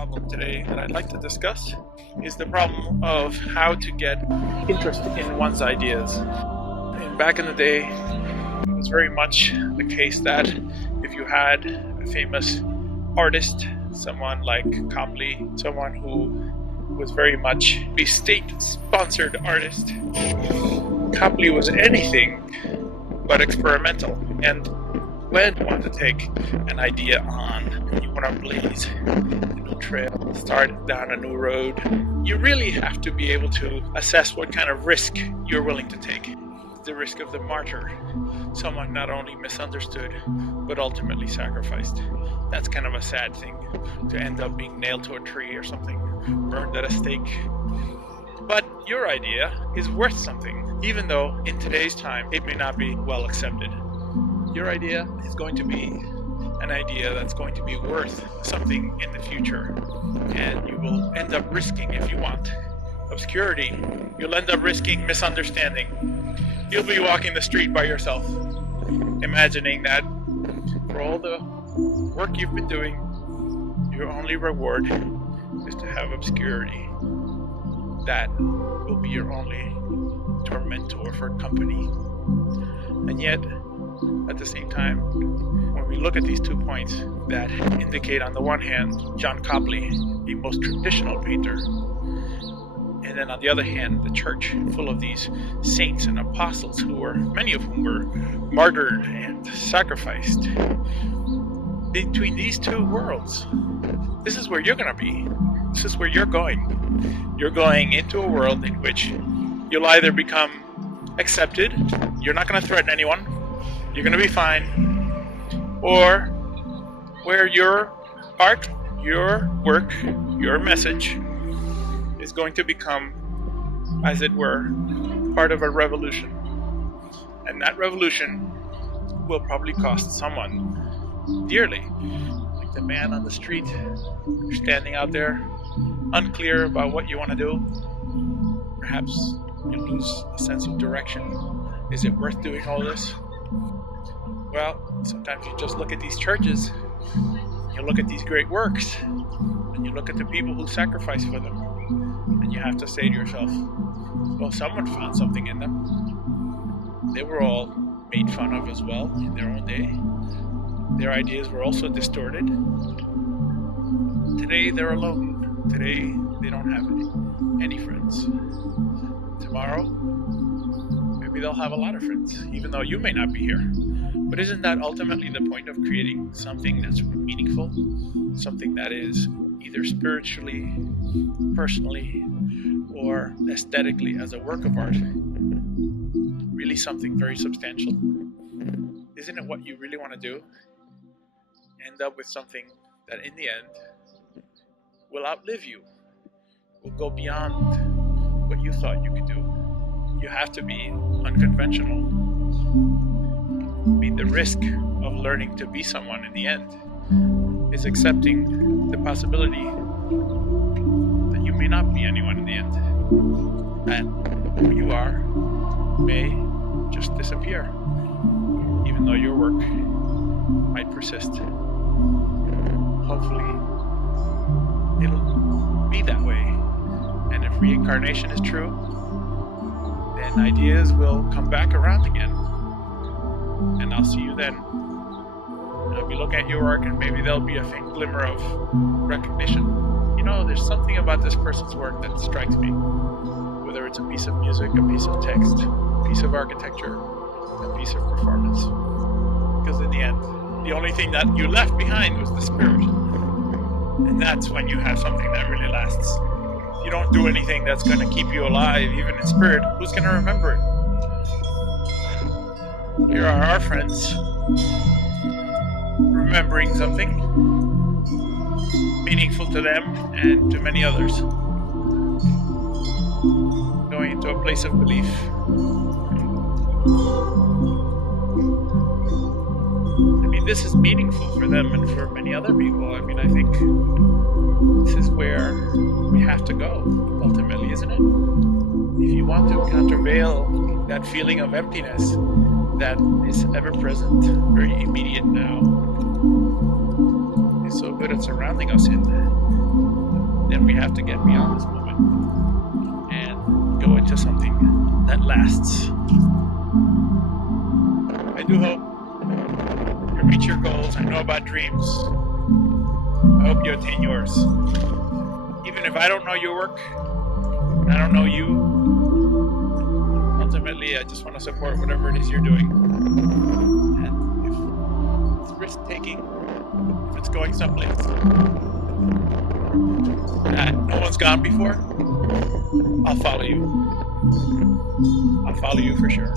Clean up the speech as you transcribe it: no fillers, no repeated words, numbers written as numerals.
problem today that I'd like to discuss is the problem of how to get interest in one's ideas. And back in the day, it was very much the case that if you had a famous artist, someone like Copley, someone who was very much a state-sponsored artist, Copley was anything but experimental. And when you want to take an idea on and you want to blaze a new trail, start down a new road, you really have to be able to assess what kind of risk you're willing to take. The risk of the martyr, someone not only misunderstood but ultimately sacrificed. That's kind of a sad thing, to end up being nailed to a tree or something, burned at a stake. But your idea is worth something, even though in today's time it may not be well accepted. Your idea is going to be an idea that's going to be worth something in the future, and you will end up risking, if you want, obscurity. You'll end up risking misunderstanding. You'll be walking the street by yourself, imagining that for all the work you've been doing, your only reward is to have obscurity. That will be your only tormentor for company. And yet, at the same time, when we look at these 2 points that indicate, on the one hand, John Copley, the most traditional painter, and then on the other hand, the church full of these saints and apostles many of whom were martyred and sacrificed. Between these two worlds, this is where you're going to be. This is where you're going. You're going into a world in which you'll either become accepted, you're not going to threaten anyone, you're going to be fine, or where your art, your work, your message is going to become, as it were, part of a revolution. And that revolution will probably cost someone dearly. Like the man on the street, you're standing out there, unclear about what you want to do. Perhaps you lose a sense of direction. Is it worth doing all this? Well, sometimes you just look at these churches, you look at these great works, and you look at the people who sacrifice for them, and you have to say to yourself, well, someone found something in them. They were all made fun of as well in their own day. Their ideas were also distorted. Today they're alone. Today they don't have any friends. Tomorrow, maybe they'll have a lot of friends, even though you may not be here. But isn't that ultimately the point of creating something that's meaningful? Something that is either spiritually, personally, or aesthetically as a work of art? Really something very substantial? Isn't it what you really want to do? End up with something that in the end will outlive you, will go beyond what you thought you could do. You have to be unconventional. I mean, the risk of learning to be someone in the end is accepting the possibility that you may not be anyone in the end. That who you are may just disappear, even though your work might persist. Hopefully, it'll be that way. And if reincarnation is true, then ideas will come back around again. And I'll see you then. And I'll be looking at your work, and maybe there'll be a faint glimmer of recognition. You know, there's something about this person's work that strikes me. Whether it's a piece of music, a piece of text, a piece of architecture, a piece of performance. Because in the end, the only thing that you left behind was the spirit. And that's when you have something that really lasts. You don't do anything that's going to keep you alive, even in spirit. Who's going to remember it? Here are our friends, remembering something meaningful to them and to many others. Going into a place of belief. I mean, this is meaningful for them and for many other people. I mean, I think this is where we have to go, ultimately, isn't it? If you want to countervail that feeling of emptiness that is ever present, very immediate now, is so good at surrounding us in then we have to get beyond this moment and go into something that lasts. I do hope you reach your goals. I know about dreams. I hope you attain yours. Even if I don't know your work, I don't know you, ultimately I just want to support whatever it is you're doing. And if it's risk-taking, if it's going someplace that no one's gone before, I'll follow you. I'll follow you for sure.